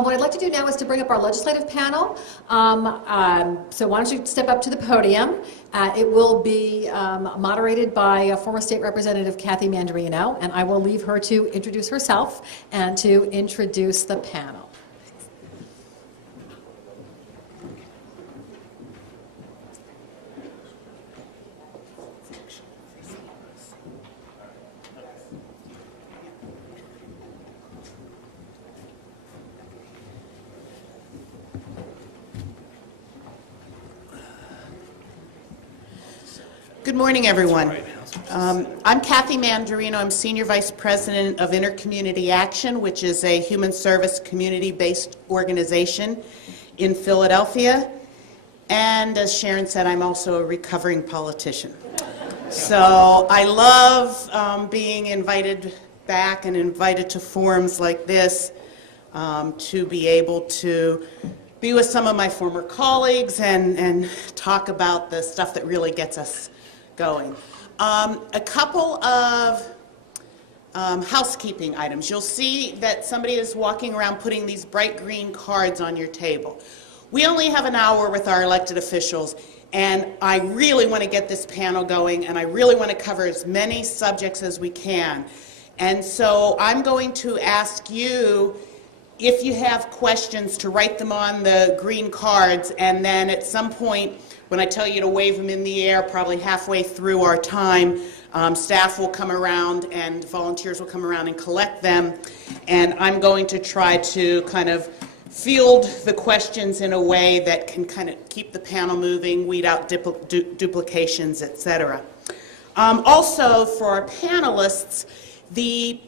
What I'd like to do now is to bring up our legislative panel. So why don't you step up to the podium. It will be moderated by former State Representative Kathy Manderino, and I will leave her to introduce herself and to introduce the panel. Good morning, everyone. I'm Kathy Manderino. I'm Senior Vice President of Intercommunity Action, which is a human service community-based organization in Philadelphia. And as Sharon said, I'm also a recovering politician. So I love being invited back and invited to forums like this to be able to be with some of my former colleagues and talk about the stuff that really gets us going. A couple of housekeeping items. You'll see that somebody is walking around putting these bright green cards on your table. We only have an hour with our elected officials, and I really want to get this panel going, and I really want to cover as many subjects as we can. And so I'm going to ask you, if you have questions, to write them on the green cards, and then at some point, when I tell you to wave them in the air, probably halfway through our time, staff will come around and volunteers will come around and collect them. And I'm going to try to kind of field the questions in a way that can kind of keep the panel moving, weed out duplications, etc. Also, for our panelists, the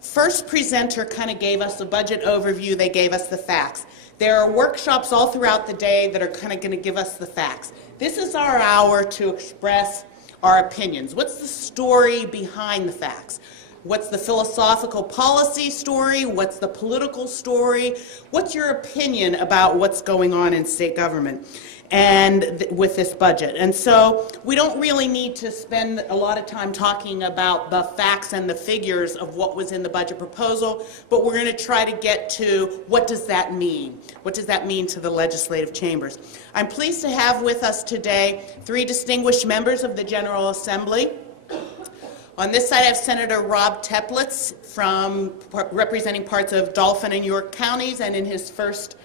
first presenter kind of gave us a budget overview. They gave us the facts. There are workshops all throughout the day that are kind of going to give us the facts. This is our hour to express our opinions. What's the story behind the facts? What's the philosophical policy story? What's the political story? What's your opinion about what's going on in state government and with this budget? And so we don't really need to spend a lot of time talking about the facts and the figures of what was in the budget proposal, but we're going to try to get to what does that mean? What does that mean to the legislative chambers? I'm pleased to have with us today 3 distinguished members of the General Assembly. On this side, I have Senator Rob Teplitz representing parts of Dauphin and York counties, and in his first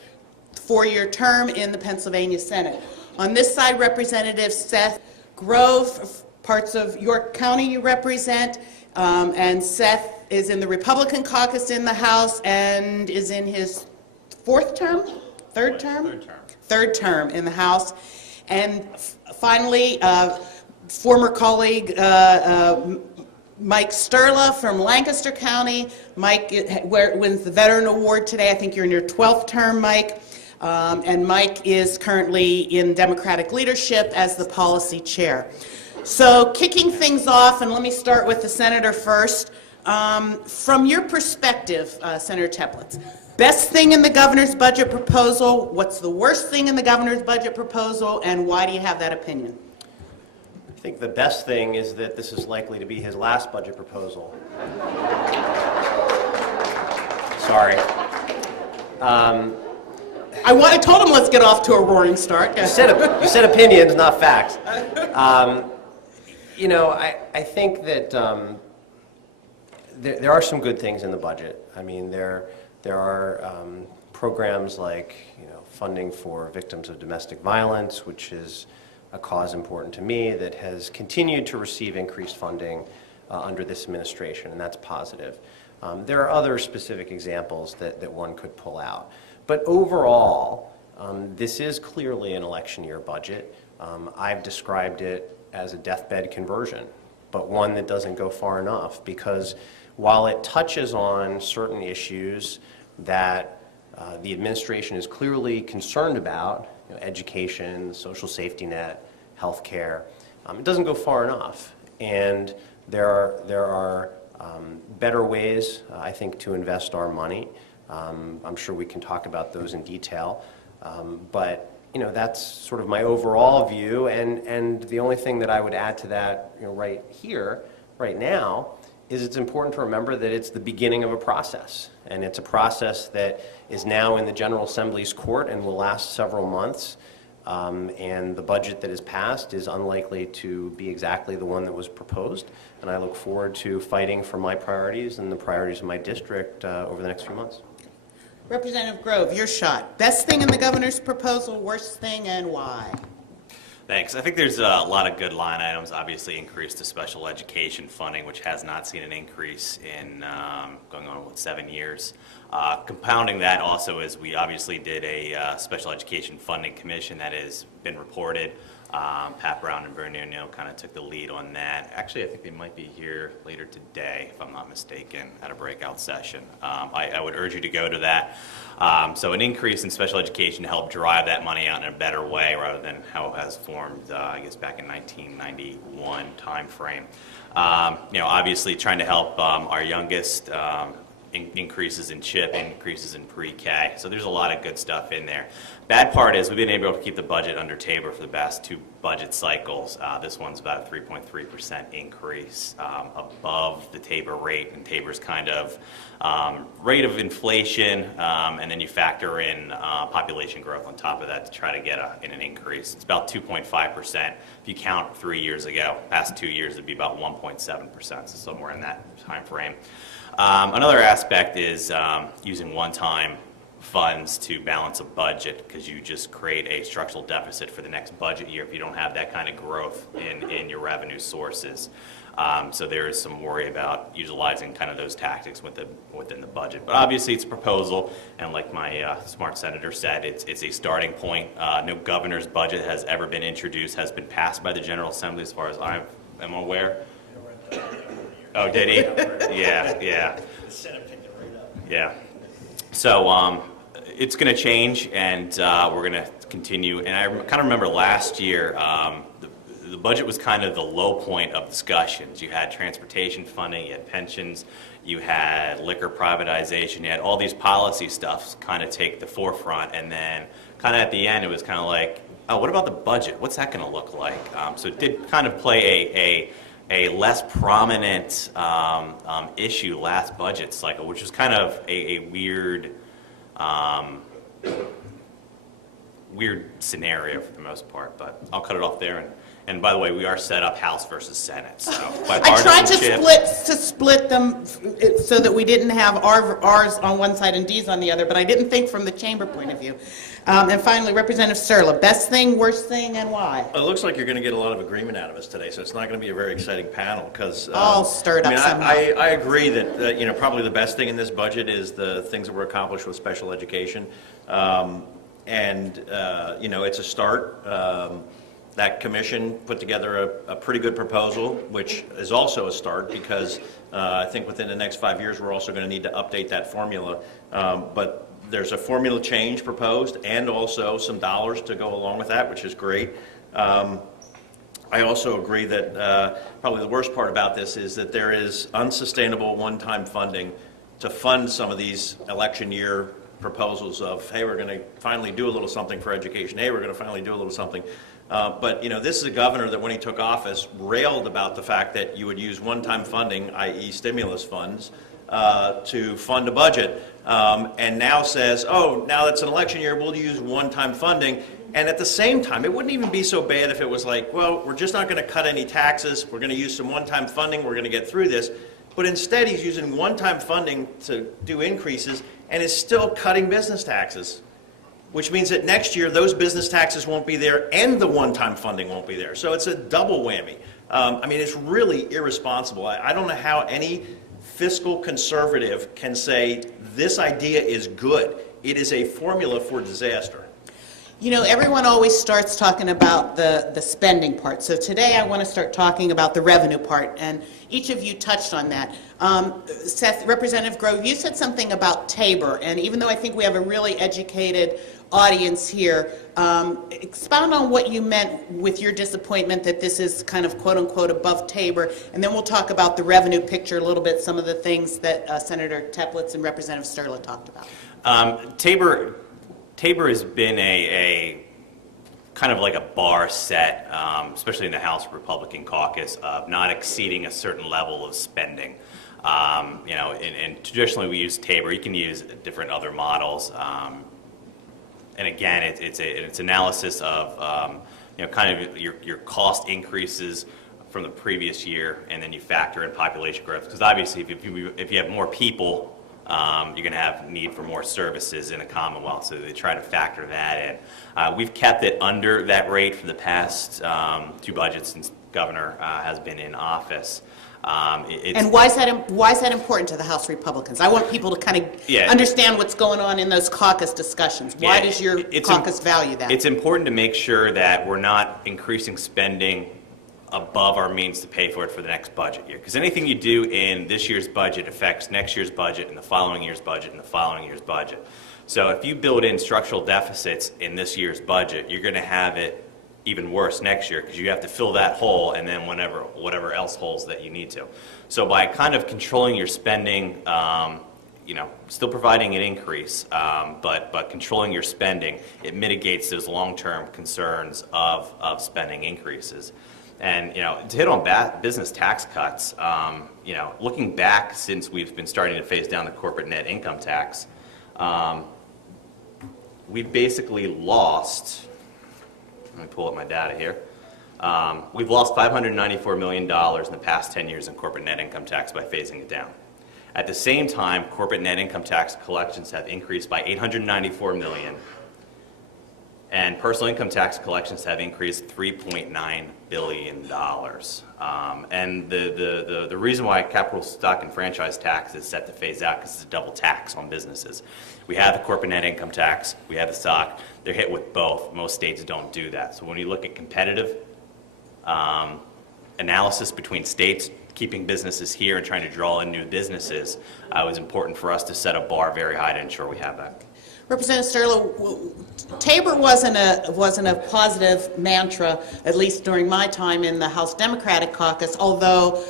4-year term in the Pennsylvania Senate. On this side, Representatives Seth Grove, parts of York County you represent, and Seth is in the Republican caucus in the House and is in his 4th term? 3rd term? 3rd term. 3rd term in the House. And finally, former colleague Mike Sturla from Lancaster County. Mike wins the Veteran Award today. I think you're in your 12th term, Mike. And Mike is currently in Democratic leadership as the policy chair. So kicking things off, and let me start with the senator first. From your perspective, Senator Teplitz, best thing in the governor's budget proposal, what's the worst thing in the governor's budget proposal, and why do you have that opinion? I think the best thing is that this is likely to be his last budget proposal. Sorry. I told him let's get off to a roaring start. You said opinions, not facts. You know, I think that there are some good things in the budget. I mean, there are programs like, funding for victims of domestic violence, which is a cause important to me, that has continued to receive increased funding under this administration, and that's positive. There are other specific examples that one could pull out. But overall, this is clearly an election year budget. I've described it as a deathbed conversion, but one that doesn't go far enough, because while it touches on certain issues that the administration is clearly concerned about, education, social safety net, health care, it doesn't go far enough. And there are better ways, I think, to invest our money. I'm sure we can talk about those in detail, but that's sort of my overall view. And the only thing that I would add to that, right now, is it's important to remember that it's the beginning of a process. And it's a process that is now in the General Assembly's court and will last several months. And the budget that is passed is unlikely to be exactly the one that was proposed. And I look forward to fighting for my priorities and the priorities of my district over the next few months. Representative Grove, your shot. Best thing in the governor's proposal, worst thing, and why? Thanks. I think there's a lot of good line items. Obviously, increase to special education funding, which has not seen an increase in going on with 7 years. Compounding that also is we obviously did a special education funding commission that has been reported. Pat Brown and Bernino kind of took the lead on that. Actually, I think they might be here later today, if I'm not mistaken, at a breakout session. I would urge you to go to that. So an increase in special education to help drive that money out in a better way rather than how it has formed, I guess, back in 1991 timeframe. Obviously trying to help our youngest increases in CHIP, increases in pre-K. So there's a lot of good stuff in there. Bad part is we've been able to keep the budget under Tabor for the past 2 budget cycles. This one's about a 3.3% increase above the Tabor rate, and Tabor's kind of rate of inflation, and then you factor in population growth on top of that to try to get an increase. It's about 2.5%. If you count 3 years ago, past 2 years, it'd be about 1.7%, so somewhere in that time frame. Another aspect is using one-time funds to balance a budget, because you just create a structural deficit for the next budget year if you don't have that kind of growth in your revenue sources. So there is some worry about utilizing kind of those tactics within the budget. But obviously it's a proposal, and like my smart senator said, it's a starting point. No governor's budget has ever been introduced, has been passed by the General Assembly as far as I am aware. Oh, did he? Yeah. The Senate picked it right up. Yeah. So it's going to change, and we're going to continue. And I kind of remember last year, the budget was kind of the low point of discussions. You had transportation funding, you had pensions, you had liquor privatization, you had all these policy stuff kind of take the forefront. And then kind of at the end, it was kind of like, oh, what about the budget? What's that going to look like? So it did kind of play a less prominent issue last budget cycle, which was kind of a weird scenario for the most part. But I'll cut it off there. And by the way, we are set up House versus Senate. So I tried to split them so that we didn't have R's on one side and D's on the other, but I didn't think from the chamber point of view. And finally, Representative Sturla, best thing, worst thing, and why? It looks like you're going to get a lot of agreement out of us today, so it's not going to be a very exciing panel because all stirred up somehow. I agree that probably the best thing in this budget is the things that were accomplished with special education, it's a start. That commission put together a pretty good proposal, which is also a start because I think within the next 5 years we're also going to need to update that formula. But there's a formula change proposed and also some dollars to go along with that, which is great. I also agree that probably the worst part about this is that there is unsustainable one-time funding to fund some of these election year proposals of, hey, we're going to finally do a little something for education. Hey, we're going to finally do a little something. But this is a governor that when he took office railed about the fact that you would use one-time funding, i.e. stimulus funds, to fund a budget, and now says, oh, now that's an election year, we'll use one-time funding. And at the same time, it wouldn't even be so bad if it was like, well, we're just not going to cut any taxes, we're going to use some one-time funding, we're going to get through this. But instead, he's using one-time funding to do increases and is still cutting business taxes, which means that next year those business taxes won't be there and the one-time funding won't be there. So it's a double whammy. It's really irresponsible. I don't know how any fiscal conservative can say this idea is good. It is a formula for disaster. Everyone always starts talking about the spending part. So today I want to start talking about the revenue part, and each of you touched on that. Seth, Representative Grove, you said something about Tabor, and even though I think we have a really educated audience here, expound on what you meant with your disappointment that this is kind of quote-unquote above Tabor, and then we'll talk about the revenue picture a little bit, some of the things that Senator Teplitz and Representative Sturla talked about. Tabor has been a kind of like a bar set, especially in the House Republican caucus, of not exceeding a certain level of spending. You know, and traditionally we use Tabor. You can use different other models. And again, it's analysis of you know, kind of your cost increases from the previous year, and then you factor in population growth. Because obviously, if you have more people, you're going to have need for more services in a Commonwealth. So they try to factor that in. We've kept it under that rate for the past 2 budgets since Governor has been in office. And why is that important to the House Republicans? I want people to kind of understand what's going on in those caucus discussions. Why does your caucus value that? It's important to make sure that we're not increasing spending above our means to pay for it for the next budget year. Because anything you do in this year's budget affects next year's budget and the following year's budget and the following year's budget. So if you build in structural deficits in this year's budget, you're going to have it even worse next year because you have to fill that hole and then whatever else holes that you need to. So by kind of controlling your spending, you know, still providing an increase, but controlling your spending, it mitigates those long-term concerns of spending increases. And, you know, to hit on business tax cuts, you know, looking back since we've been starting to phase down the corporate net income tax, we've basically lost, let me pull up my data here, we've lost $594 million in the past 10 years in corporate net income tax by phasing it down. At the same time, corporate net income tax collections have increased by $894 million, and personal income tax collections have increased $3.9 billion. And the reason why capital stock and franchise tax is set to phase out because it's a double tax on businesses. We have the corporate net income tax, we have the stock, they're hit with both. Most states don't do that. So when you look at competitive analysis between states, keeping businesses here and trying to draw in new businesses, it was important for us to set a bar very high to ensure we have that. Representative Sturla, Tabor wasn't a positive mantra, at least during my time in the House Democratic caucus, although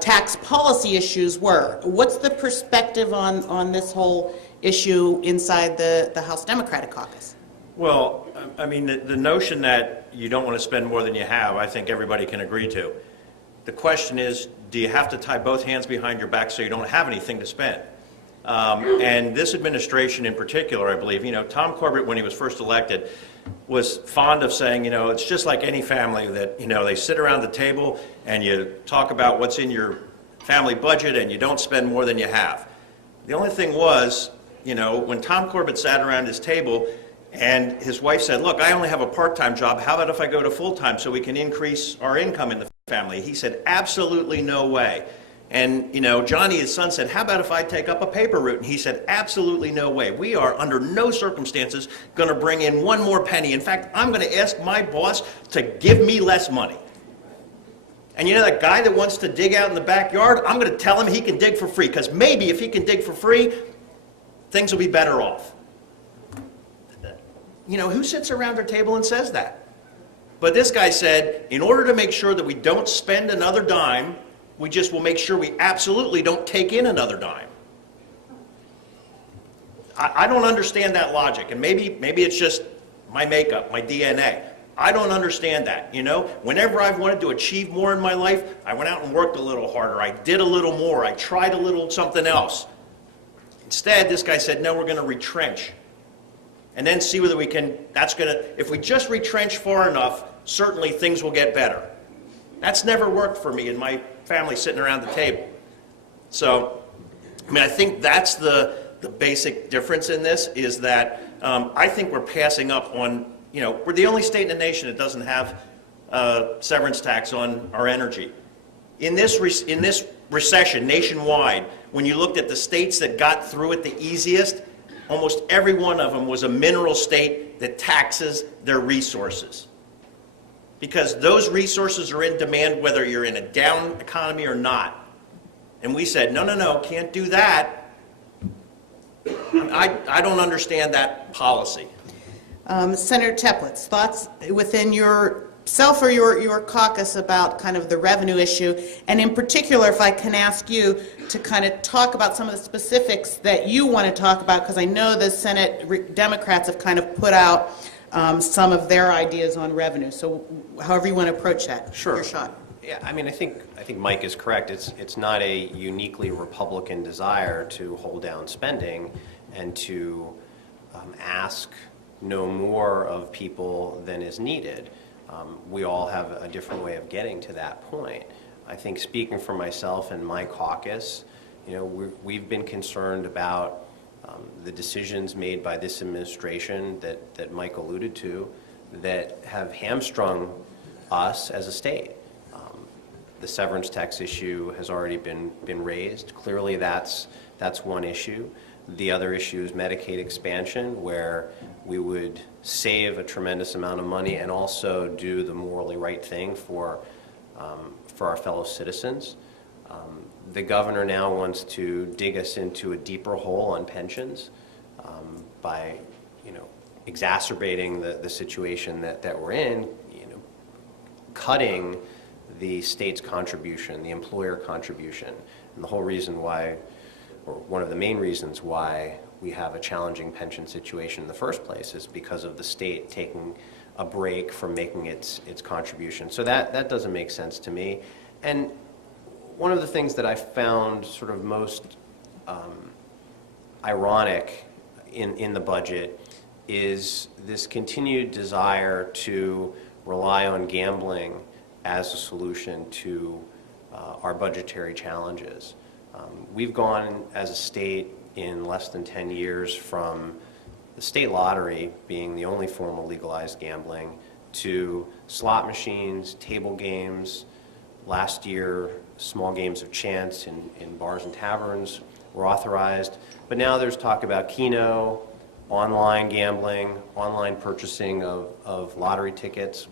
tax policy issues were. What's the perspective on this whole issue inside the House Democratic caucus? Well, I mean, the notion that you don't want to spend more than you have, I think everybody can agree to. The question is, do you have to tie both hands behind your back so you don't have anything to spend? And this administration in particular, I believe, you know, Tom Corbett, when he was first elected, was fond of saying, you know, it's just like any family that, you know, they sit around the table and you talk about what's in your family budget and you don't spend more than you have. The only thing was, you know, when Tom Corbett sat around his table and his wife said, look, I only have a part-time job, how about if I go to full-time so we can increase our income in the family? He said, absolutely no way. And, you know, Johnny, his son, said, how about if I take up a paper route? And he said, absolutely no way. We are under no circumstances going to bring in one more penny. In fact, I'm going to ask my boss to give me less money. And you know that guy that wants to dig out in the backyard, I'm going to tell him he can dig for free, because maybe if he can dig for free, things will be better off. You know, who sits around their table and says that? But this guy said, in order to make sure that we don't spend another dime, we just will make sure we absolutely don't take in another dime. I don't understand that logic, and maybe it's just my makeup, my DNA. I don't understand that, you know? Whenever I've wanted to achieve more in my life, I went out and worked a little harder. I did a little more. I tried a little something else. Instead, this guy said, no, we're going to retrench. And then see whether we can, if we just retrench far enough, certainly things will get better. That's never worked for me and my family sitting around the table. So, I mean, I think that's the basic difference in this, is that I think we're passing up on, you know, we're the only state in the nation that doesn't have severance tax on our energy. In this recession nationwide, when you looked at the states that got through it the easiest, almost every one of them was a mineral state that taxes their resources. Because those resources are in demand whether you're in a down economy or not. And we said, no, can't do that. I don't understand that policy. Senator Teplitz, thoughts within yourself or your caucus about kind of the revenue issue, and in particular, if I can ask you to kind of talk about some of the specifics that you want to talk about, because I know the Senate Democrats have kind of put out some of their ideas on revenue. So however you want to approach that. Sure. Your shot. Yeah, I mean, I think Mike is correct. It's not a uniquely Republican desire to hold down spending and to ask no more of people than is needed. We all have a different way of getting to that point. I think speaking for myself and my caucus, we've been concerned about the decisions made by this administration that Mike alluded to that have hamstrung us as a state. The severance tax issue has already been raised. Clearly, that's one issue. The other issue is Medicaid expansion, where we would save a tremendous amount of money and also do the morally right thing for our fellow citizens. The governor now wants to dig us into a deeper hole on pensions by, exacerbating the situation that we're in, cutting the state's contribution, the employer contribution. And the whole reason why, or one of the main reasons why we have a challenging pension situation in the first place is because of the state taking a break from making its contribution. So that doesn't make sense to me. And one of the things that I found sort of most ironic in the budget is this continued desire to rely on gambling as a solution to our budgetary challenges. We've gone as a state in less than 10 years from the state lottery being the only form of legalized gambling to slot machines, table games. Last year, small games of chance in bars and taverns were authorized. But now there's talk about Keno, online gambling, online purchasing of lottery tickets.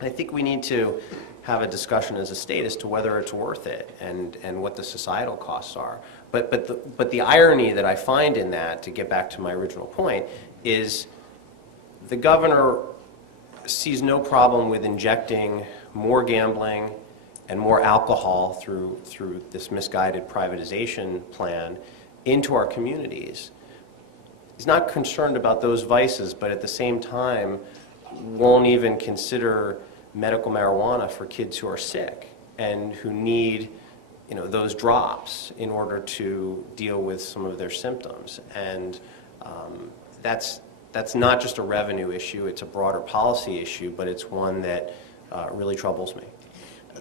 I think we need to have a discussion as a state as to whether it's worth it and what the societal costs are. But the irony that I find in that, to get back to my original point, is the governor sees no problem with injecting more gambling and more alcohol through this misguided privatization plan into our communities. He's not concerned about those vices, but at the same time won't even consider medical marijuana for kids who are sick and who need those drops in order to deal with some of their symptoms. And that's not just a revenue issue, it's a broader policy issue, but it's one that really troubles me.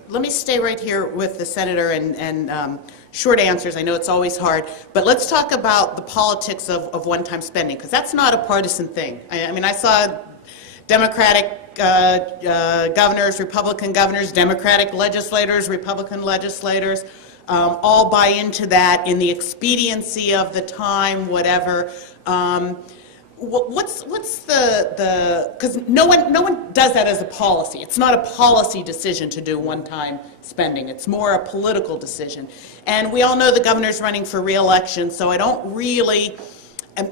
Let me stay right here with the senator and short answers. I know it's always hard, but let's talk about the politics of one-time spending, because that's not a partisan thing. I mean, I saw Democratic governors, Republican governors, Democratic legislators, Republican legislators, all buy into that in the expediency of the time, whatever. What's the because no one does that as a policy. It's not a policy decision to do one-time spending. It's more a political decision. And we all know the governor's running for re-election, so I'm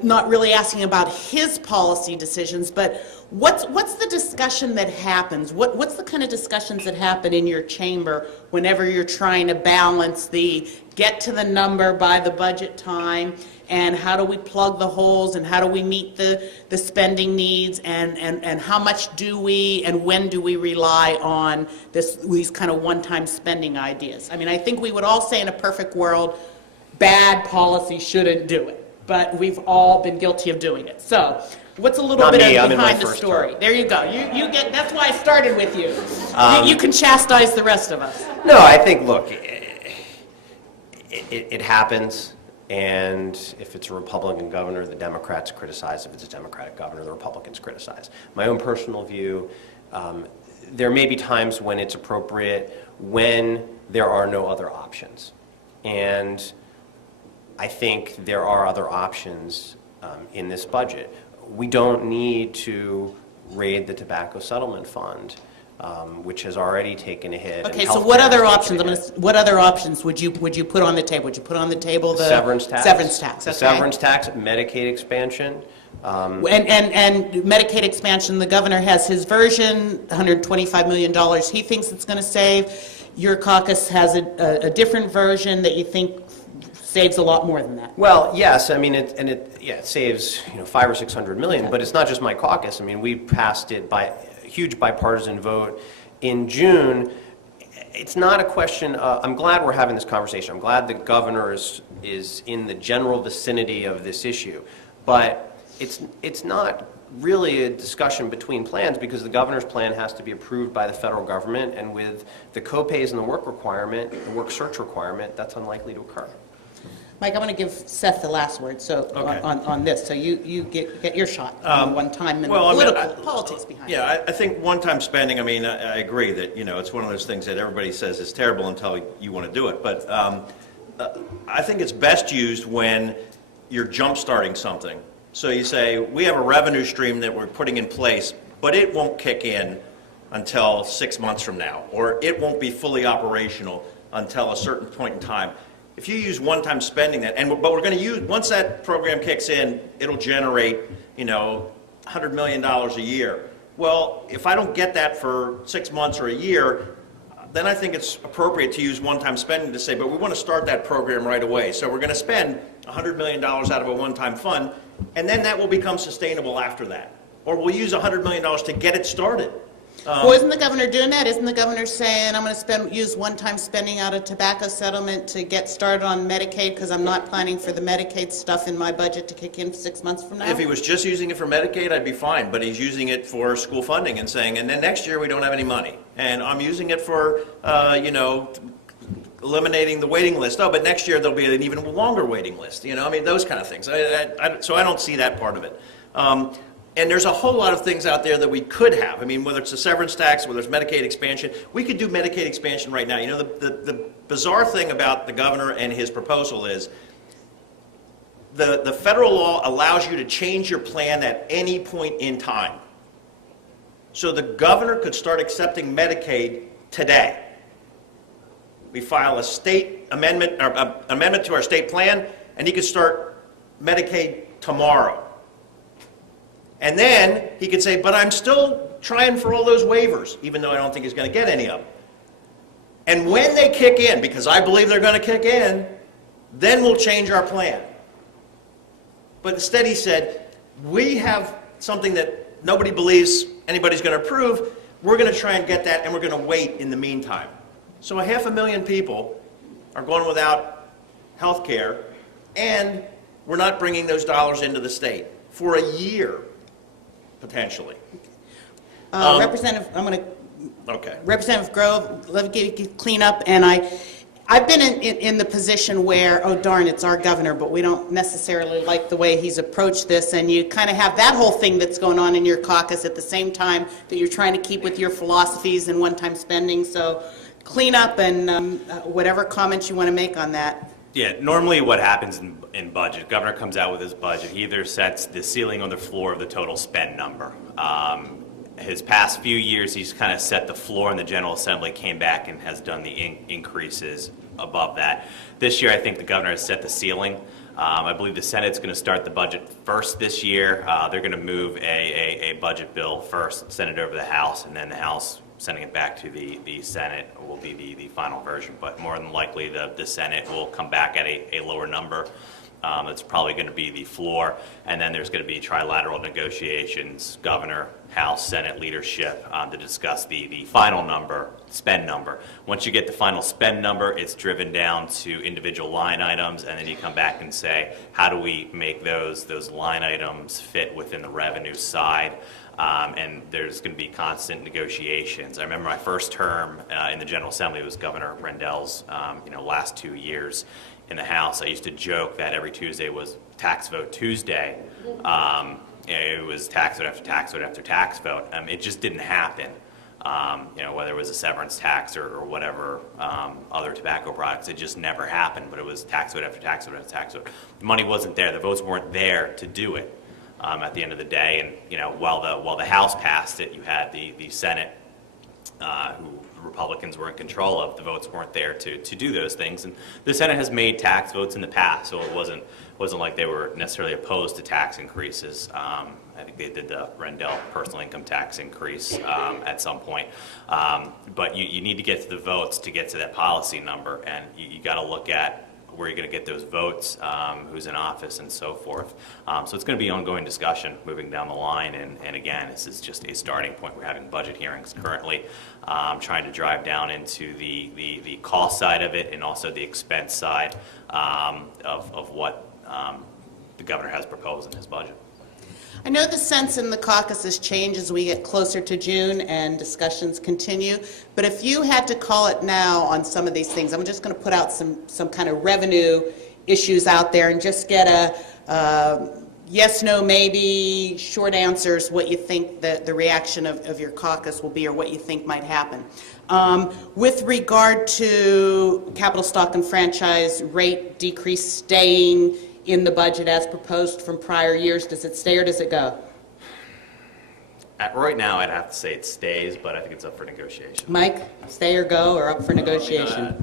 not really asking about his policy decisions, but what's the discussion that happens? What's the kind of discussions that happen in your chamber whenever you're trying to balance the get to the number by the budget time, and how do we plug the holes, and how do we meet the spending needs, and how much do we and when do we rely on these kind of one-time spending ideas? I mean, I think we would all say in a perfect world, bad policy shouldn't do it. But we've all been guilty of doing it. So, what's a little bit of behind the story? There you go. You get. That's why I started with you. You can chastise the rest of us. No, I think, look, it happens, and if it's a Republican governor, the Democrats criticize. If it's a Democratic governor, the Republicans criticize. My own personal view, there may be times when it's appropriate when there are no other options. And I think there are other options in this budget. We don't need to raid the tobacco settlement fund, which has already taken a hit. Okay, so what other options? What other options would you put on the table? Would you put on the table the severance tax? Severance tax. Okay. Severance tax, Medicaid expansion. And Medicaid expansion. The governor has his version, $125 million. He thinks it's going to save. Your caucus has a different version that you think saves a lot more than that. Well, yes, I mean, it saves, you know, 500 or 600 million, but it's not just my caucus. I mean, we passed it by a huge bipartisan vote in June. It's not a question, I'm glad we're having this conversation. I'm glad the governor is in the general vicinity of this issue. But it's not really a discussion between plans, because the governor's plan has to be approved by the federal government, and with the co-pays and the work requirement, the work search requirement, that's unlikely to occur. Mike, I'm going to give Seth the last word Okay. on this, so you get your shot on one time and politics behind it. Yeah, I think one-time spending, I mean, I agree that, you know, it's one of those things that everybody says is terrible until you want to do it. But I think it's best used when you're jump-starting something. So you say, we have a revenue stream that we're putting in place, but it won't kick in until 6 months from now, or it won't be fully operational until a certain point in time. If you use one-time spending that, but we're going to use, once that program kicks in, it'll generate, you know, $100 million a year. Well, if I don't get that for 6 months or a year, then I think it's appropriate to use one-time spending to say, but we want to start that program right away. So we're going to spend $100 million out of a one-time fund, and then that will become sustainable after that. Or we'll use $100 million to get it started. Well, isn't the governor doing that? Isn't the governor saying, I'm going to use one-time spending out of tobacco settlement to get started on Medicaid, because I'm not planning for the Medicaid stuff in my budget to kick in 6 months from now? If he was just using it for Medicaid, I'd be fine, but he's using it for school funding and saying, and then next year we don't have any money. And I'm using it for, you know, eliminating the waiting list. Oh, but next year there'll be an even longer waiting list. You know, I mean, those kind of things. So I don't see that part of it. And there's a whole lot of things out there that we could have. I mean, whether it's a severance tax, whether it's Medicaid expansion, we could do Medicaid expansion right now. You know, the bizarre thing about the governor and his proposal is the federal law allows you to change your plan at any point in time. So the governor could start accepting Medicaid today. We file a state amendment, or amendment to our state plan, and he could start Medicaid tomorrow. And then he could say, but I'm still trying for all those waivers, even though I don't think he's going to get any of them. And when they kick in, because I believe they're going to kick in, then we'll change our plan. But instead he said, we have something that nobody believes anybody's going to approve. We're going to try and get that, and we're going to wait in the meantime. So 500,000 people are going without health care, and we're not bringing those dollars into the state for a year. Potentially. Representative, Representative Grove, let me clean up, and I've been in the position where, oh darn, it's our governor, but we don't necessarily like the way he's approached this, and you kind of have that whole thing that's going on in your caucus at the same time that you're trying to keep with your philosophies and one-time spending. So clean up and whatever comments you want to make on that. Yeah, normally what happens in budget, governor comes out with his budget, he either sets the ceiling on the floor of the total spend number. His past few years, he's kind of set the floor, and the General Assembly came back and has done the increases above that. This year, I think the governor has set the ceiling. I believe the Senate's going to start the budget first this year. They're going to move a budget bill first, send it over to the House, and then the House sending it back to the Senate will be the final version. But more than likely, the Senate will come back at a lower number. It's probably going to be the floor, and then there's going to be trilateral negotiations, governor, House, Senate leadership to discuss the final number, spend number. Once you get the final spend number, it's driven down to individual line items, and then you come back and say, how do we make those line items fit within the revenue side? And there's going to be constant negotiations. I remember my first term in the General Assembly was Governor Rendell's last 2 years in the House. I used to joke that every Tuesday was tax vote Tuesday. It was tax vote after tax vote after tax vote. It just didn't happen. Whether it was a severance tax or whatever other tobacco products, it just never happened. But it was tax vote after tax vote after tax vote. The money wasn't there. The votes weren't there to do it. At the end of the day, and while the House passed it, you had the Senate, who Republicans were in control of. The votes weren't there to do those things, and the Senate has made tax votes in the past, so it wasn't like they were necessarily opposed to tax increases. I think they did the Rendell personal income tax increase at some point, but you need to get to the votes to get to that policy number, and you got to look at where you're going to get those votes, who's in office, and so forth. So it's going to be ongoing discussion moving down the line. And again, this is just a starting point. We're having budget hearings currently, trying to drive down into the cost side of it and also the expense side of what the governor has proposed in his budget. I know the sense in the caucuses change as we get closer to June and discussions continue, but if you had to call it now on some of these things, I'm just going to put out some kind of revenue issues out there and just get a yes, no, maybe, short answers, what you think the reaction of your caucus will be or what you think might happen. With regard to capital stock and franchise rate decrease staying in the budget as proposed from prior years, does it stay or does it go? Right now, I'd have to say it stays, but I think it's up for negotiation. Mike, stay or go or up for negotiation?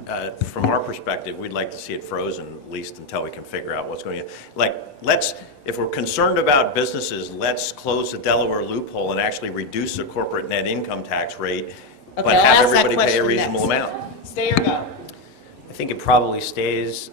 From our perspective, we'd like to see it frozen at least until we can figure out what's going on. Like, if we're concerned about businesses, let's close the Delaware loophole and actually reduce the corporate net income tax rate, but Okay, I'll have ask that everybody pay a question reasonable next. amount. Stay or go? I think it probably stays.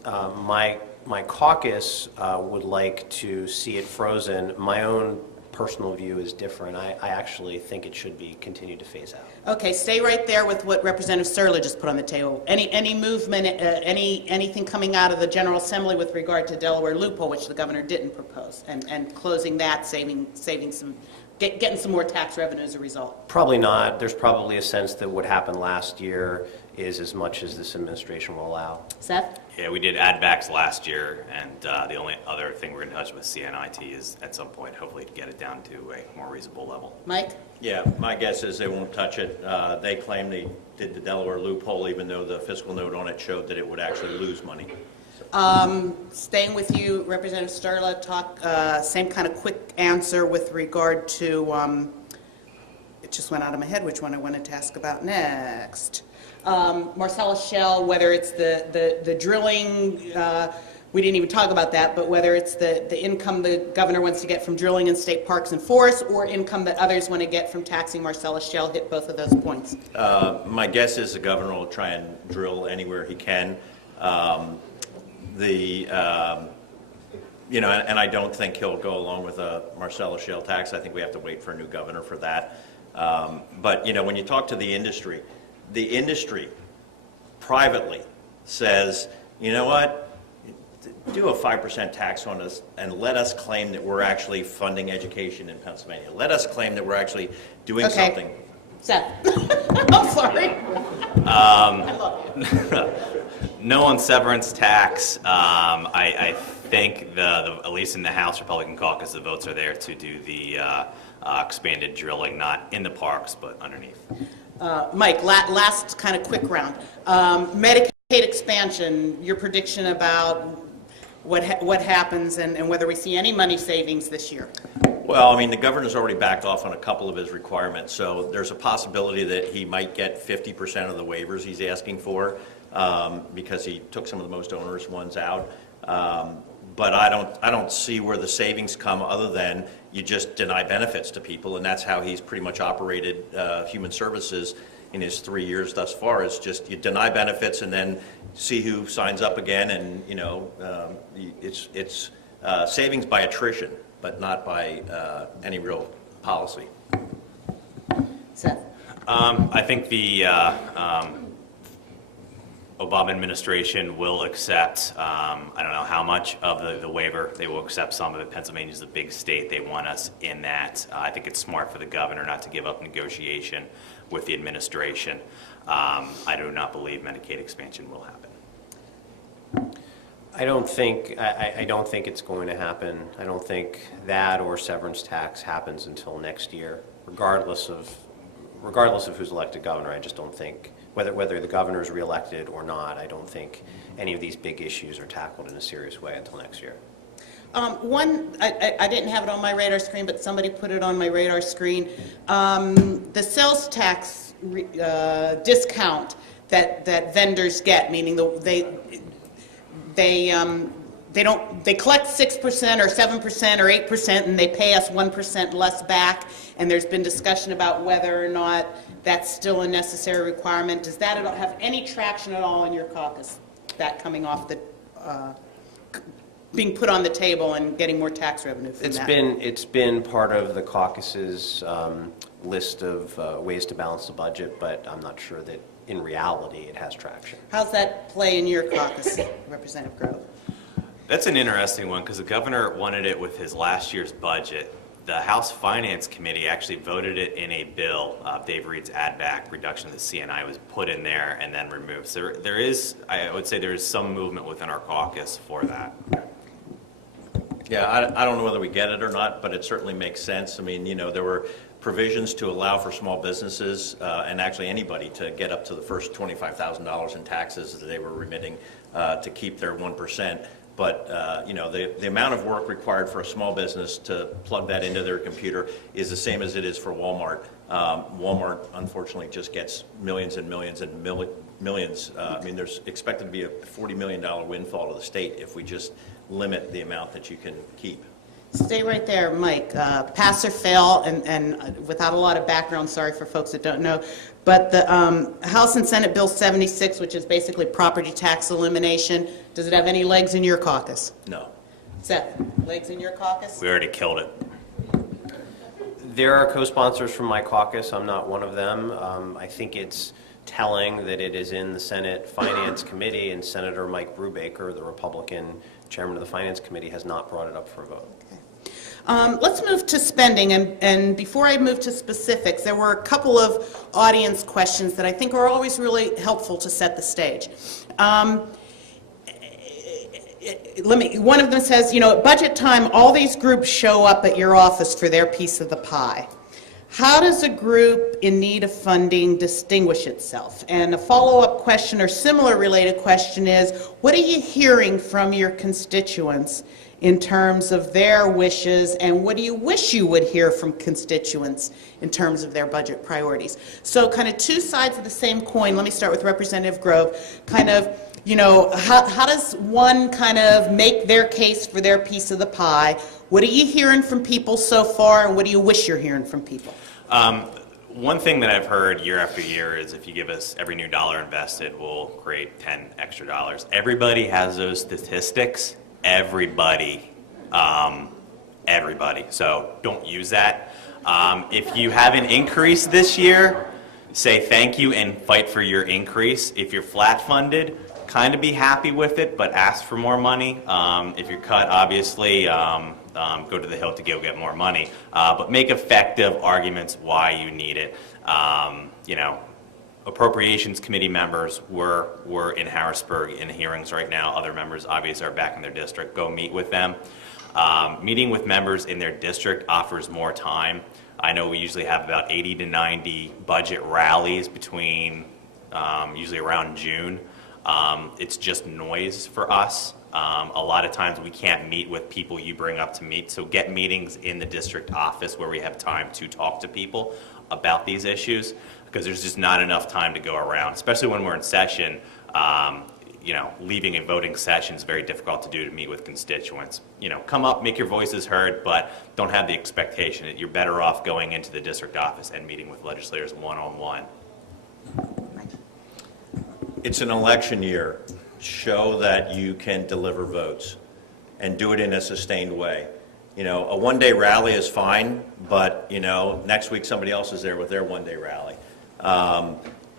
My caucus would like to see it frozen. My own personal view is different. I actually think it should be continued to phase out. Okay, stay right there with what Representative Sturla just put on the table. Any movement, anything coming out of the General Assembly with regard to Delaware loophole, which the governor didn't propose, and closing that, saving some, getting some more tax revenue as a result? Probably not. There's probably a sense that what happened last year is as much as this administration will allow. Seth? Yeah, we did add backs last year, and the only other thing we're in touch with CNIT is at some point, hopefully, to get it down to a more reasonable level. Mike? Yeah, my guess is they won't touch it. They claim they did the Delaware loophole, even though the fiscal note on it showed that it would actually lose money. Staying with you, Representative Sturla, same kind of quick answer with regard to, it just went out of my head which one I wanted to ask about next. Marcellus Shell, whether it's the drilling, we didn't even talk about that, but whether it's the income the governor wants to get from drilling in state parks and forests or income that others want to get from taxing Marcellus Shell, hit both of those points. My guess is the governor will try and drill anywhere he can. You know, and I don't think he'll go along with a Marcellus Shale tax. I think we have to wait for a new governor for that. But, you know, when you talk to the industry privately says, you know what, do a 5% tax on us and let us claim that we're actually funding education in Pennsylvania. Let us claim that we're actually doing something. Seth. I'm sorry. I love you. No on severance tax. I think at least in the House Republican caucus, the votes are there to do the expanded drilling, not in the parks, but underneath. Mike, last kind of quick round. Medicaid expansion, your prediction about what happens and whether we see any money savings this year? Well, I mean, the governor's already backed off on a couple of his requirements, so there's a possibility that he might get 50% of the waivers he's asking for because he took some of the most onerous ones out. But I don't see where the savings come other than you just deny benefits to people, and that's how he's pretty much operated human services in his 3 years thus far. Is just you deny benefits and then see who signs up again, and you know it's savings by attrition, but not by any real policy. Seth? I think the Obama administration will accept, I don't know how much of the waiver. They will accept some of it. Pennsylvania's a big state. They want us in that. I think it's smart for the governor not to give up negotiation with the administration. I do not believe Medicaid expansion will happen. I don't think it's going to happen. I don't think that or severance tax happens until next year, regardless of who's elected governor. I just don't think whether the governor is reelected or not. I don't think any of these big issues are tackled in a serious way until next year. I didn't have it on my radar screen, but somebody put it on my radar screen. The sales tax discount that vendors get, meaning they collect 6% or 7% or 8% and they pay us 1% less back, and there's been discussion about whether or not that's still a necessary requirement. Does that have any traction at all in your caucus, that coming off being put on the table and getting more tax revenue from that? It's been part of the caucus's list of ways to balance the budget, but I'm not sure that in reality it has traction. How's that play in your caucus, Representative Grove? That's an interesting one because the governor wanted it with his last year's budget. The House Finance Committee actually voted it in a bill. Dave Reed's add-back reduction of the CNI was put in there and then removed. So there is, I would say there is some movement within our caucus for that. Yeah, I don't know whether we get it or not, but it certainly makes sense. I mean, you know, there were provisions to allow for small businesses and actually anybody to get up to the first $25,000 in taxes that they were remitting to keep their 1%. But, you know, the amount of work required for a small business to plug that into their computer is the same as it is for Walmart. Walmart, unfortunately, just gets millions and millions and millions. I mean, there's expected to be a $40 million windfall to the state if we just limit the amount that you can keep. Stay right there, Mike. Pass or fail, and without a lot of background, sorry for folks that don't know, but the House and Senate Bill 76, which is basically property tax elimination, does it have any legs in your caucus? No. Seth, legs in your caucus? We already killed it. There are co-sponsors from my caucus. I'm not one of them. I think it's telling that it is in the Senate Finance Committee, and Senator Mike Brubaker, the Republican chairman of the Finance Committee, has not brought it up for a vote. Let's move to spending, and before I move to specifics, there were a couple of audience questions that I think are always really helpful to set the stage. One of them says, you know, at budget time, all these groups show up at your office for their piece of the pie. How does a group in need of funding distinguish itself? And a follow-up question or similar related question is, what are you hearing from your constituents in terms of their wishes, and what do you wish you would hear from constituents in terms of their budget priorities? So kind of two sides of the same coin. Let me start with Representative Grove. Kind of, you know, how does one kind of make their case for their piece of the pie? What are you hearing from people so far, and what do you wish you're hearing from people? One thing that I've heard year after year is if you give us every new dollar invested, we'll create 10 extra dollars. Everybody has those statistics. Everybody. So don't use that. If you have an increase this year, say thank you and fight for your increase. If you're flat funded, kind of be happy with it, but ask for more money. If you're cut, obviously, go to the Hill to go get more money. But make effective arguments why you need it. You know, Appropriations Committee members were in Harrisburg in hearings right now. Other members obviously are back in their district. Go meet with them. Meeting with members in their district offers more time. I know we usually have about 80 to 90 budget rallies between usually around June. It's just noise for us. A lot of times we can't meet with people you bring up to meet, so get meetings in the district office where we have time to talk to people about these issues, because there's just not enough time to go around, especially when we're in session. You know, leaving a voting session is very difficult to do, to meet with constituents. You know, come up, make your voices heard, but don't have the expectation that you're better off going into the district office and meeting with legislators one-on-one. It's an election year. Show that you can deliver votes and do it in a sustained way. You know, a one-day rally is fine, but, you know, next week somebody else is there with their one-day rally.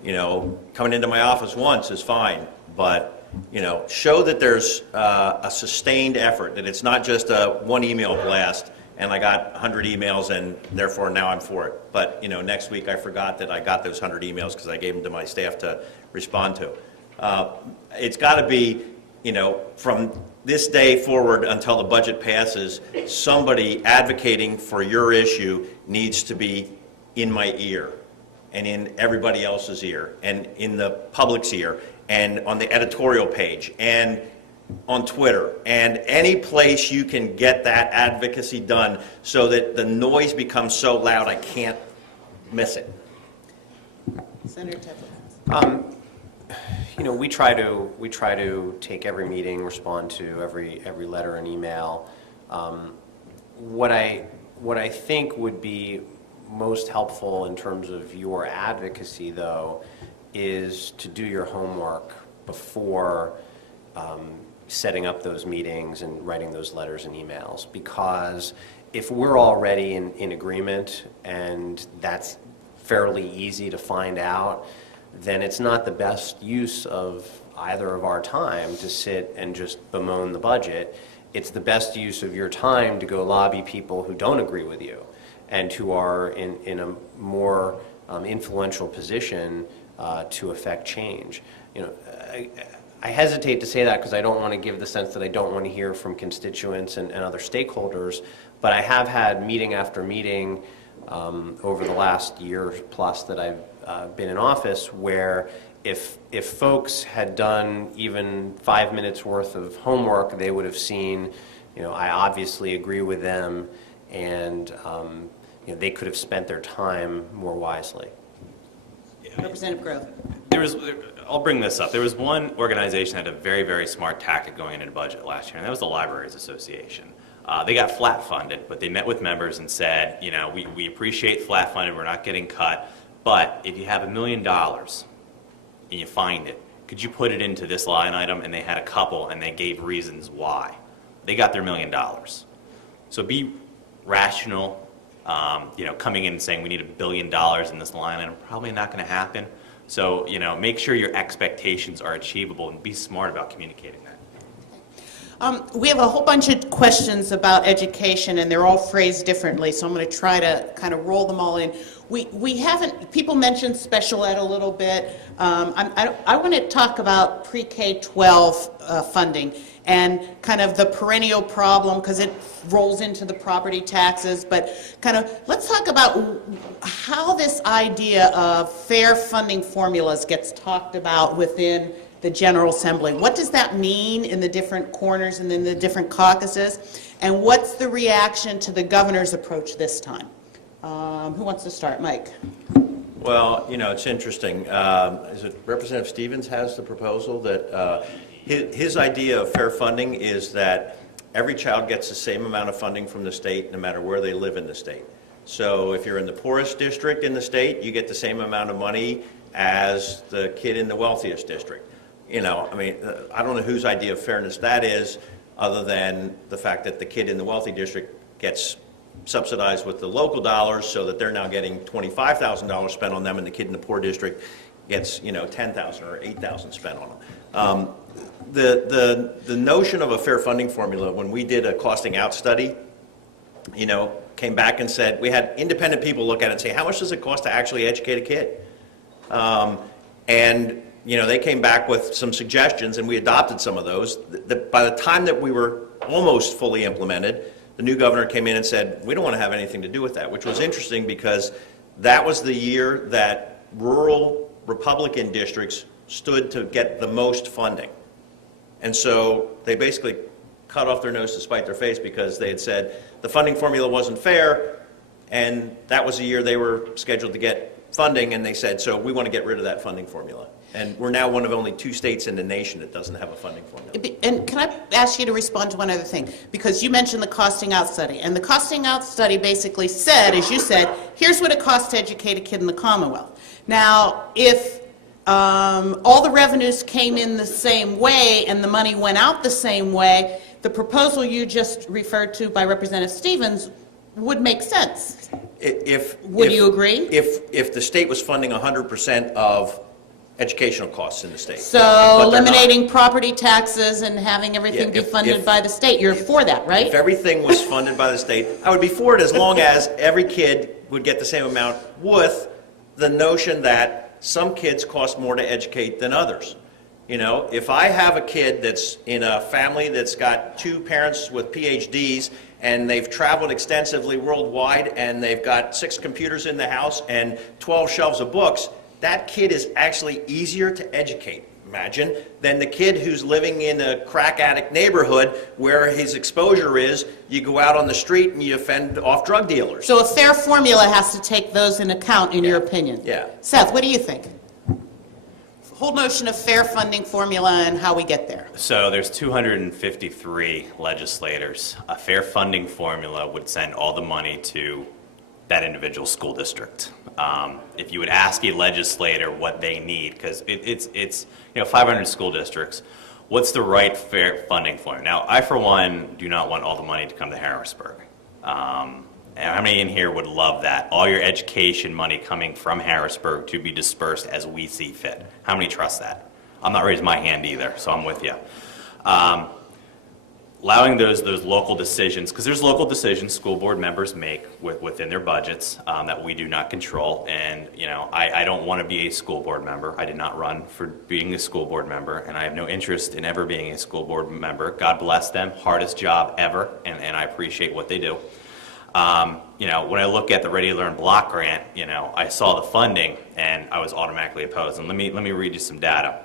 You know, coming into my office once is fine, but, you know, show that there's a sustained effort, that it's not just a one email blast and I got 100 emails and therefore now I'm for it. But, you know, next week I forgot that I got those 100 emails because I gave them to my staff to respond to. It's got to be, you know, from this day forward until the budget passes, somebody advocating for your issue needs to be in my ear and in everybody else's ear and in the public's ear and on the editorial page and on Twitter and any place you can get that advocacy done so that the noise becomes so loud I can't miss it. Senator Teplitz. You know, we try to take every meeting, respond to every letter and email. What I think would be most helpful in terms of your advocacy, though, is to do your homework before setting up those meetings and writing those letters and emails, because if we're already in agreement and that's fairly easy to find out, then it's not the best use of either of our time to sit and just bemoan the budget. It's the best use of your time to go lobby people who don't agree with you and who are in a more influential position to affect change. You know, I hesitate to say that because I don't want to give the sense that I don't want to hear from constituents and other stakeholders, but I have had meeting after meeting over the last year plus that I've been in office where if folks had done even 5 minutes worth of homework, they would have seen, you know, I obviously agree with them, and you know, they could have spent their time more wisely. Representative Grove. I'll bring this up. There was one organization that had a very, very smart tactic going into the budget last year, and that was the Libraries Association. They got flat funded, but they met with members and said, you know, we appreciate flat funded, we're not getting cut, but if you have $1 million and you find it, could you put it into this line item? And they had a couple, and they gave reasons why. They got their $1 million. So be rational. You know, coming in and saying we need $1 billion in this line item, probably not going to happen. So, you know, make sure your expectations are achievable and be smart about communicating that. We have a whole bunch of questions about education, and they're all phrased differently, so I'm going to try to kind of roll them all in. We haven't, people mentioned special ed a little bit. I want to talk about pre-K-12 funding and kind of the perennial problem, because it rolls into the property taxes, but kind of let's talk about how this idea of fair funding formulas gets talked about within the General Assembly. What does that mean in the different corners and in the different caucuses? And what's the reaction to the governor's approach this time? Who wants to start? Mike. Well, you know, it's interesting. Is it Representative Stevens has the proposal that his idea of fair funding is that every child gets the same amount of funding from the state no matter where they live in the state. So if you're in the poorest district in the state, you get the same amount of money as the kid in the wealthiest district. You know, I mean, I don't know whose idea of fairness that is, other than the fact that the kid in the wealthy district gets subsidized with the local dollars, so that they're now getting $25,000 spent on them, and the kid in the poor district gets, you know, $10,000 or $8,000 spent on them. The notion of a fair funding formula, when we did a costing out study, you know, came back and said, we had independent people look at it and say, how much does it cost to actually educate a kid? And you know, they came back with some suggestions, and we adopted some of those. By the time that we were almost fully implemented, the new governor came in and said, we don't want to have anything to do with that, which was interesting because that was the year that rural Republican districts stood to get the most funding. And so they basically cut off their nose to spite their face, because they had said the funding formula wasn't fair, and that was the year they were scheduled to get funding, and they said, so we want to get rid of that funding formula. And we're now one of only 2 states in the nation that doesn't have a funding formula. And can I ask you to respond to one other thing? Because you mentioned the costing out study. And the costing out study basically said, as you said, here's what it costs to educate a kid in the Commonwealth. Now, if all the revenues came in the same way and the money went out the same way, the proposal you just referred to by Representative Stevens would make sense. Would you agree? If the state was funding 100% of educational costs in the state. So eliminating property taxes and having everything be funded by the state, you're for that, right? If everything was funded by the state, I would be for it, as long as every kid would get the same amount, with the notion that some kids cost more to educate than others. You know, if I have a kid that's in a family that's got 2 parents with PhDs, and they've traveled extensively worldwide, and they've got 6 computers in the house and 12 shelves of books, that kid is actually easier to educate, imagine, than the kid who's living in a crack addict neighborhood where his exposure is, you go out on the street and you fend off drug dealers. So a fair formula has to take those into account, in your opinion? Yeah. Seth, what do you think? Whole notion of fair funding formula and how we get there. So there's 253 legislators. A fair funding formula would send all the money to that individual school district. If you would ask a legislator what they need, because it's 500 school districts, what's the right fair funding formula? Now, I, for one, do not want all the money to come to Harrisburg. And how many in here would love that? All your education money coming from Harrisburg to be dispersed as we see fit. How many trust that? I'm not raising my hand either, so I'm with you. Allowing those local decisions, because there's local decisions school board members make within their budgets that we do not control. And you know, I don't want to be a school board member. I did not run for being a school board member, and I have no interest in ever being a school board member. God bless them, hardest job ever, and I appreciate what they do. You know, when I look at the Ready to Learn block grant, you know, I saw the funding and I was automatically opposed. And let me read you some data.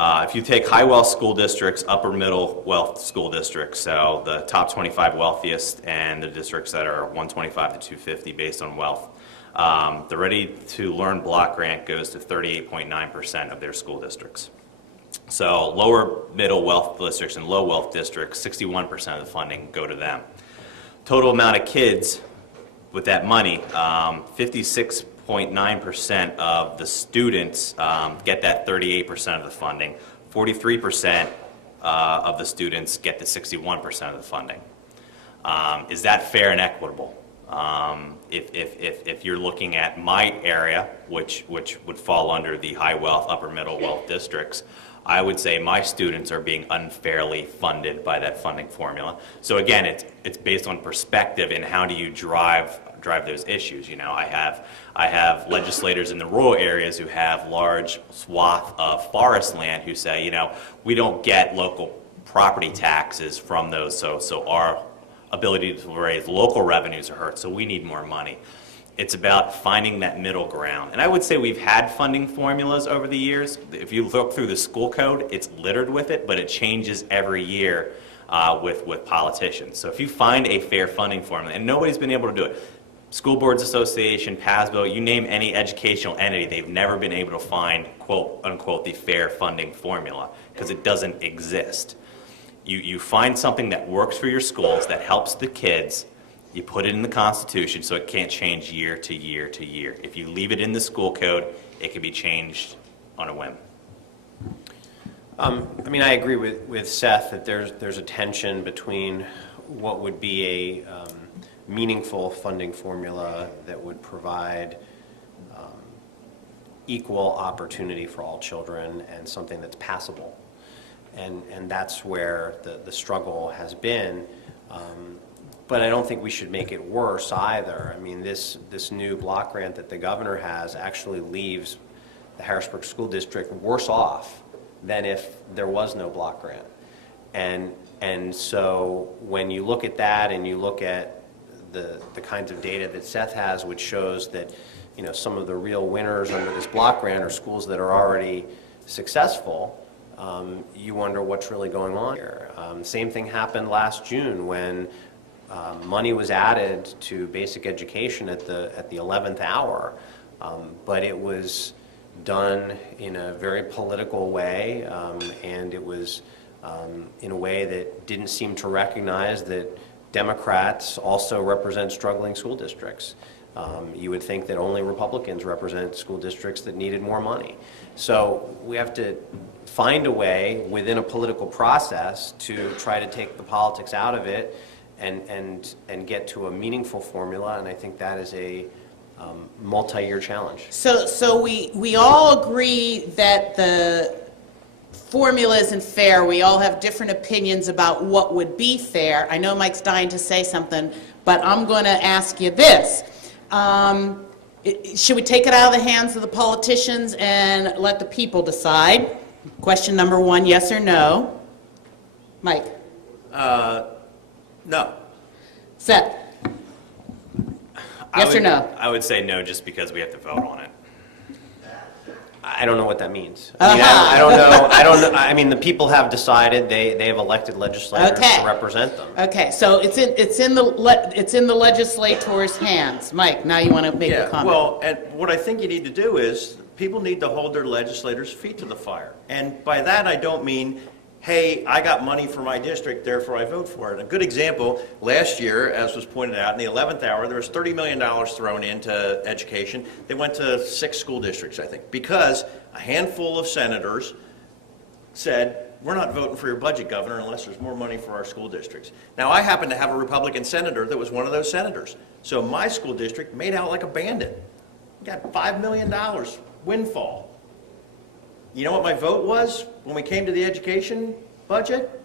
If you take high wealth school districts, upper middle wealth school districts, so the top 25 wealthiest and the districts that are 125 to 250 based on wealth, the Ready to Learn block grant goes to 38.9% of their school districts. So lower middle wealth districts and low wealth districts, 61% of the funding go to them. Total amount of kids with that money, 56.9% of the students get that 38% of the funding. 43% of the students get the 61% of the funding. Is that fair and equitable? If you're looking at my area, which would fall under the high wealth, upper middle wealth districts, I would say my students are being unfairly funded by that funding formula. So again, it's based on perspective and how do you drive those issues. You know, I have legislators in the rural areas who have large swath of forest land who say, you know, we don't get local property taxes from those, so our ability to raise local revenues are hurt, so we need more money. It's about finding that middle ground. And I would say we've had funding formulas over the years. If you look through the school code, it's littered with it, but it changes every year with politicians. So if you find a fair funding formula, and nobody's been able to do it, School Boards Association, PASBO, you name any educational entity, they've never been able to find, quote unquote, the fair funding formula, because it doesn't exist. You find something that works for your schools, that helps the kids, you put it in the Constitution so it can't change year to year to year. If you leave it in the school code, it can be changed on a whim. I mean, I agree with Seth that there's a tension between what would be a meaningful funding formula that would provide equal opportunity for all children and something that's passable. And that's where the struggle has been. But I don't think we should make it worse either. I mean, this new block grant that the governor has actually leaves the Harrisburg School District worse off than if there was no block grant. And so when you look at that and you look at the kinds of data that Seth has, which shows that, you know, some of the real winners under this block grant are schools that are already successful, you wonder what's really going on here. Same thing happened last June when money was added to basic education at the 11th hour, but it was done in a very political way, and it was in a way that didn't seem to recognize that Democrats also represent struggling school districts. You would think that only Republicans represent school districts that needed more money. So we have to find a way within a political process to try to take the politics out of it and get to a meaningful formula, and I think that is a multi-year challenge. So we all agree that the formula isn't fair. We all have different opinions about what would be fair. I know Mike's dying to say something, but I'm going to ask you this. Should we take it out of the hands of the politicians and let the people decide? Question number one, yes or no? Mike? No. Seth? Yes or no? I would say no, just because we have to vote on it. I don't know what that means. I mean, I don't know. I mean, the people have decided they have elected legislators to represent them. Okay, so it's in the legislators' hands. Mike, now you want to make a comment. Well, and what I think you need to do is people need to hold their legislators' feet to the fire. And by that I don't mean, hey, I got money for my district, therefore I vote for it. A good example, last year, as was pointed out, in the 11th hour, there was $30 million thrown into education. They went to 6 school districts, I think, because a handful of senators said, we're not voting for your budget, Governor, unless there's more money for our school districts. Now, I happen to have a Republican senator that was one of those senators. So my school district made out like a bandit. We got $5 million windfall. You know what my vote was when we came to the education budget?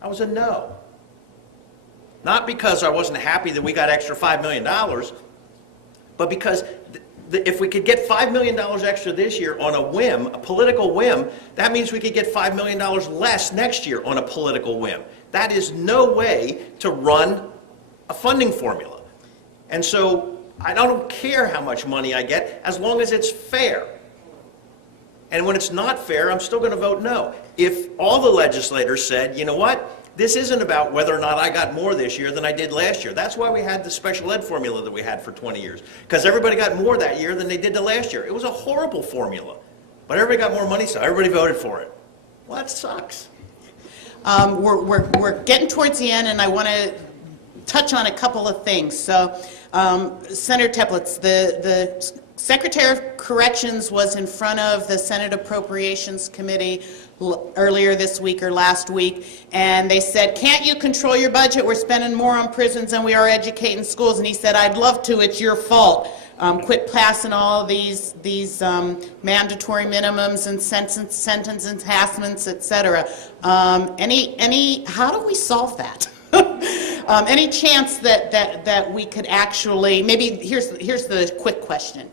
I was a no. Not because I wasn't happy that we got extra $5 million, but because if we could get $5 million extra this year on a whim, a political whim, that means we could get $5 million less next year on a political whim. That is no way to run a funding formula. And so I don't care how much money I get as long as it's fair. And when it's not fair, I'm still going to vote no. If all the legislators said, you know what, this isn't about whether or not I got more this year than I did last year. That's why we had the special ed formula that we had for 20 years. Because everybody got more that year than they did the last year. It was a horrible formula. But everybody got more money, so everybody voted for it. Well, that sucks. We're getting towards the end, and I want to touch on a couple of things. So, Senator Teplitz, the Secretary of Corrections was in front of the Senate Appropriations Committee earlier this week or last week, and they said, can't you control your budget? We're spending more on prisons than we are educating schools. And he said, I'd love to, it's your fault. Quit passing all these mandatory minimums and sentence enhancements, et cetera. How do we solve that? Any chance that we could actually, maybe here's the quick question.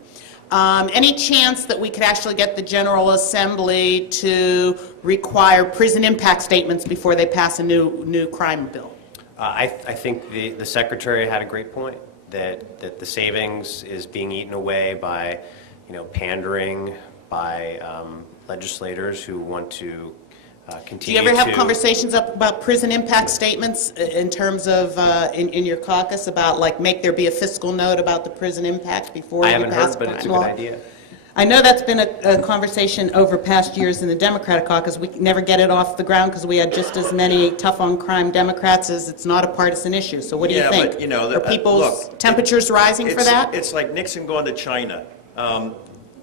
Any chance that we could actually get the General Assembly to require prison impact statements before they pass a new crime bill? I think the Secretary had a great point, that the savings is being eaten away by, pandering by legislators who want to continue. Do you ever have conversations about prison impact statements in terms of, in your caucus, about like make there be a fiscal note about the prison impact before you pass crime law? I haven't heard, but it's a good idea. I know that's been a conversation over past years in the Democratic caucus. We never get it off the ground because we had just as many tough on crime Democrats as it's not a partisan issue. So what do you think? But, are people's temperatures rising for that? It's like Nixon going to China.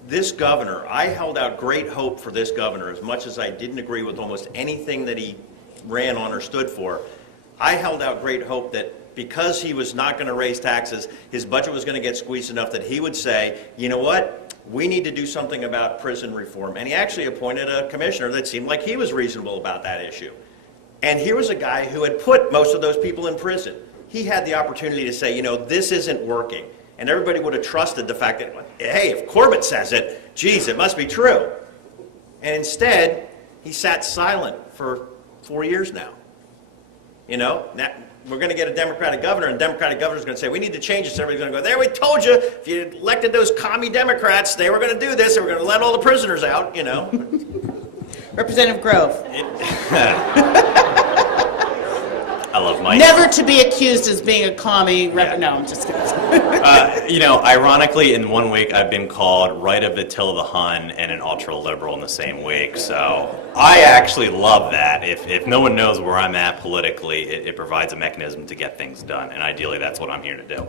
This governor, I held out great hope for this governor, as much as I didn't agree with almost anything that he ran on or stood for. I held out great hope that because he was not going to raise taxes, his budget was going to get squeezed enough that he would say, you know what, we need to do something about prison reform. And he actually appointed a commissioner that seemed like he was reasonable about that issue. And here was a guy who had put most of those people in prison. He had the opportunity to say, this isn't working. And everybody would have trusted the fact that, hey, if Corbett says it, geez, it must be true. And instead, he sat silent for 4 years now. Now we're going to get a Democratic governor, and the Democratic governor's going to say, we need to change this. Everybody's going to go, there, we told you, if you elected those commie Democrats, they were going to do this, they were going to let all the prisoners out, Representative Grove. I love Mike. Never to be accused as being a commie. No, I'm just kidding. Ironically, in 1 week, I've been called right of Attila the Hun and an ultra-liberal in the same week. So I actually love that. If no one knows where I'm at politically, it provides a mechanism to get things done. And ideally, that's what I'm here to do.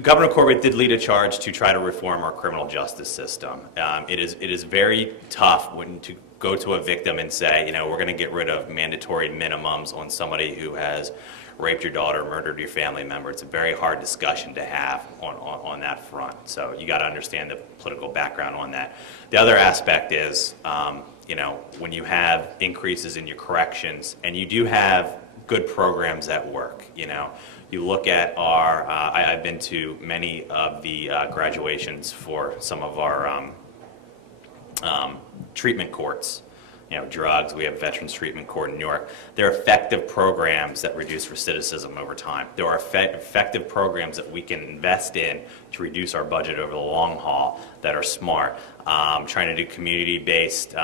Governor Corbett did lead a charge to try to reform our criminal justice system. It is very tough to go to a victim and say, we're going to get rid of mandatory minimums on somebody who has raped your daughter, murdered your family member. It's a very hard discussion to have on that front. So you got to understand the political background on that. The other aspect is, when you have increases in your corrections and you do have good programs at work, you look at I've been to many of the graduations for some of our treatment courts, drugs. We have Veterans Treatment Court in New York. They're effective programs that reduce recidivism over time. There are effective programs that we can invest in to reduce our budget over the long haul that are smart. Trying to do community-based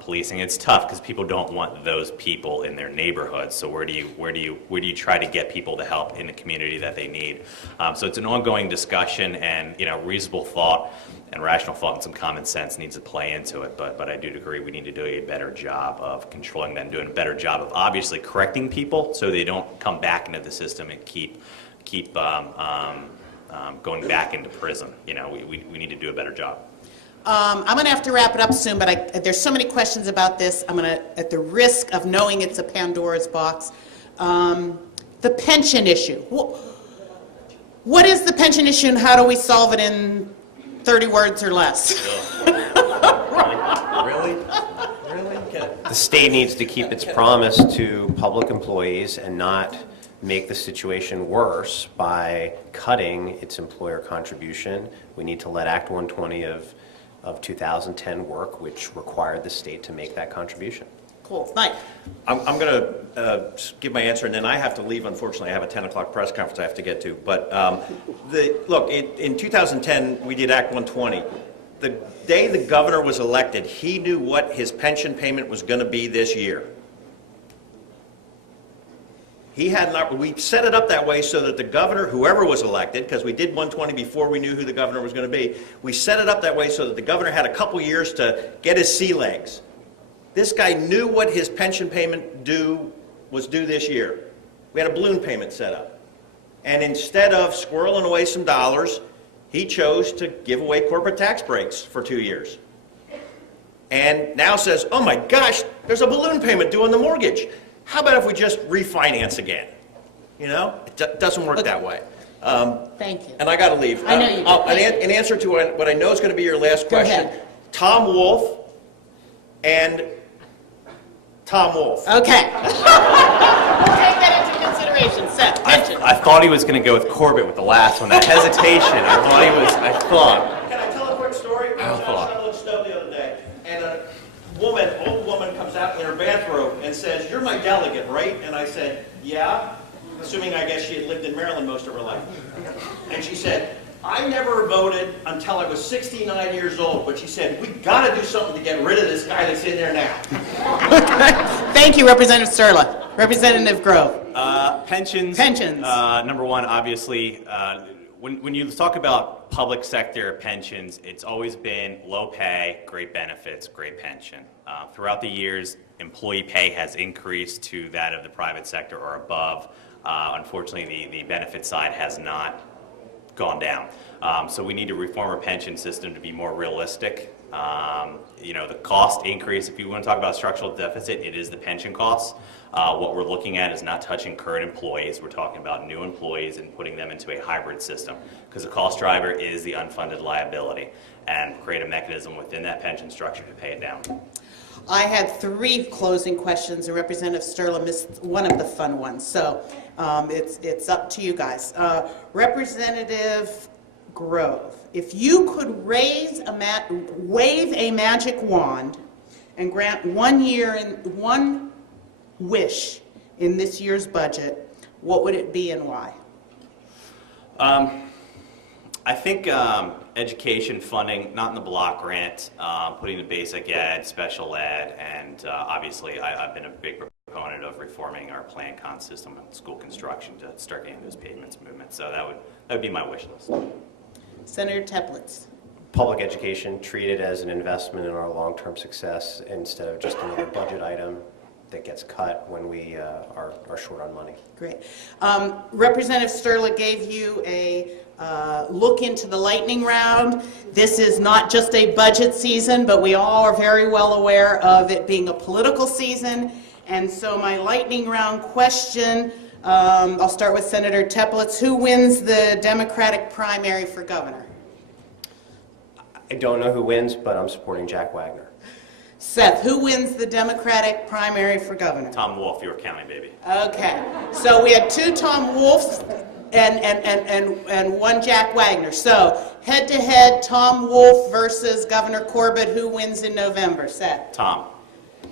policing. It's tough because people don't want those people in their neighborhoods. So where do you try to get people to help in the community that they need? So it's an ongoing discussion, and reasonable thought and rational thought and some common sense needs to play into it. But I do agree we need to do a better job of controlling them, doing a better job of obviously correcting people so they don't come back into the system and keep going back into prison. We need to do a better job. I'm going to have to wrap it up soon, but there's so many questions about this. I'm going to, at the risk of knowing it's a Pandora's box, the pension issue. What is the pension issue and how do we solve it in 30 words or less? Really? The state needs to keep its promise to public employees and not make the situation worse by cutting its employer contribution. We need to let Act 120 of 2010 work, which required the state to make that contribution. Cool. Mike. I'm going to give my answer, and then I have to leave. Unfortunately, I have a 10 o'clock press conference I have to get to. But look, in 2010, we did Act 120. The day the governor was elected, he knew what his pension payment was going to be this year. We set it up that way so that the governor, whoever was elected, because we did 120 before we knew who the governor was going to be, we set it up that way so that the governor had a couple years to get his sea legs. This guy knew what his pension payment was due this year. We had a balloon payment set up. And instead of squirreling away some dollars, he chose to give away corporate tax breaks for 2 years. And now says, oh my gosh, there's a balloon payment due on the mortgage. How about if we just refinance again? You know, it doesn't work that way. Thank you. And I got to leave. I know you do. In answer to what I know is going to be your last Go question, ahead. Tom Wolfe and Tom Wolfe. Okay. We'll take that into consideration. Seth, pension. I thought he was going to go with Corbett with the last one. That hesitation. I thought. Can I tell a quick story? I was thought. on Stove the other day, and a old woman comes out in her bathrobe and says, "You're my delegate, right?" And I said, "Yeah," assuming I guess she had lived in Maryland most of her life. And she said, "I never voted until I was 69 years old," but she said, "We got to do something to get rid of this guy that's in there now." Thank you, Representative Sturla. Representative Grove. Pensions. Pensions. Number one, obviously, when you talk about public sector pensions, it's always been low pay, great benefits, great pension. Throughout the years, employee pay has increased to that of the private sector or above. Unfortunately, the benefit side has not gone down. So we need to reform our pension system to be more realistic. The cost increase, if you want to talk about structural deficit, it is the pension costs. What we're looking at is not touching current employees. We're talking about new employees and putting them into a hybrid system, because the cost driver is the unfunded liability, and create a mechanism within that pension structure to pay it down. I had 3 closing questions, and Representative Sturla missed one of the fun ones. So it's up to you guys. Representative Grove, if you could wave a magic wand and grant one wish in this year's budget, what would it be and why? I think education funding, not in the block grant, putting the basic ed, special ed, and obviously I've been a big proponent of reforming our plan-con system and school construction to start getting those pavements movement. So that would be my wish list. Senator Teplitz. Public education, treat it as an investment in our long-term success instead of just another budget item that gets cut when we are short on money. Great. Representative Sturla gave you a look into the lightning round. This is not just a budget season, but we all are very well aware of it being a political season. And so my lightning round question, I'll start with Senator Teplitz. Who wins the Democratic primary for governor? I don't know who wins, but I'm supporting Jack Wagner. Seth, who wins the Democratic primary for governor? Tom Wolfe, York County, baby. Okay, so we had 2 Tom Wolfes and 1 Jack Wagner. So head-to-head, Tom Wolfe versus Governor Corbett. Who wins in November? Seth. Tom.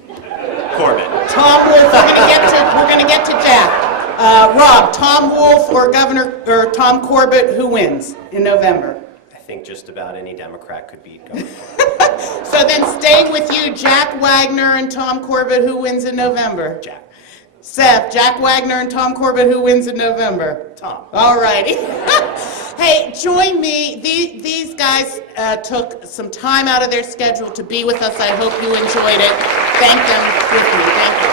Corbett. Tom Wolfe. We're going to get to Jack. Rob, Tom Wolfe or Tom Corbett? Who wins in November? I think just about any Democrat could beat Governor. So then staying with you, Jack Wagner and Tom Corbett. Who wins in November? Jack. Seth, Jack Wagner and Tom Corbett. Who wins in November? Tom. All righty. Hey, join me. These guys took some time out of their schedule to be with us. I hope you enjoyed it. Thank them with me. Thank you.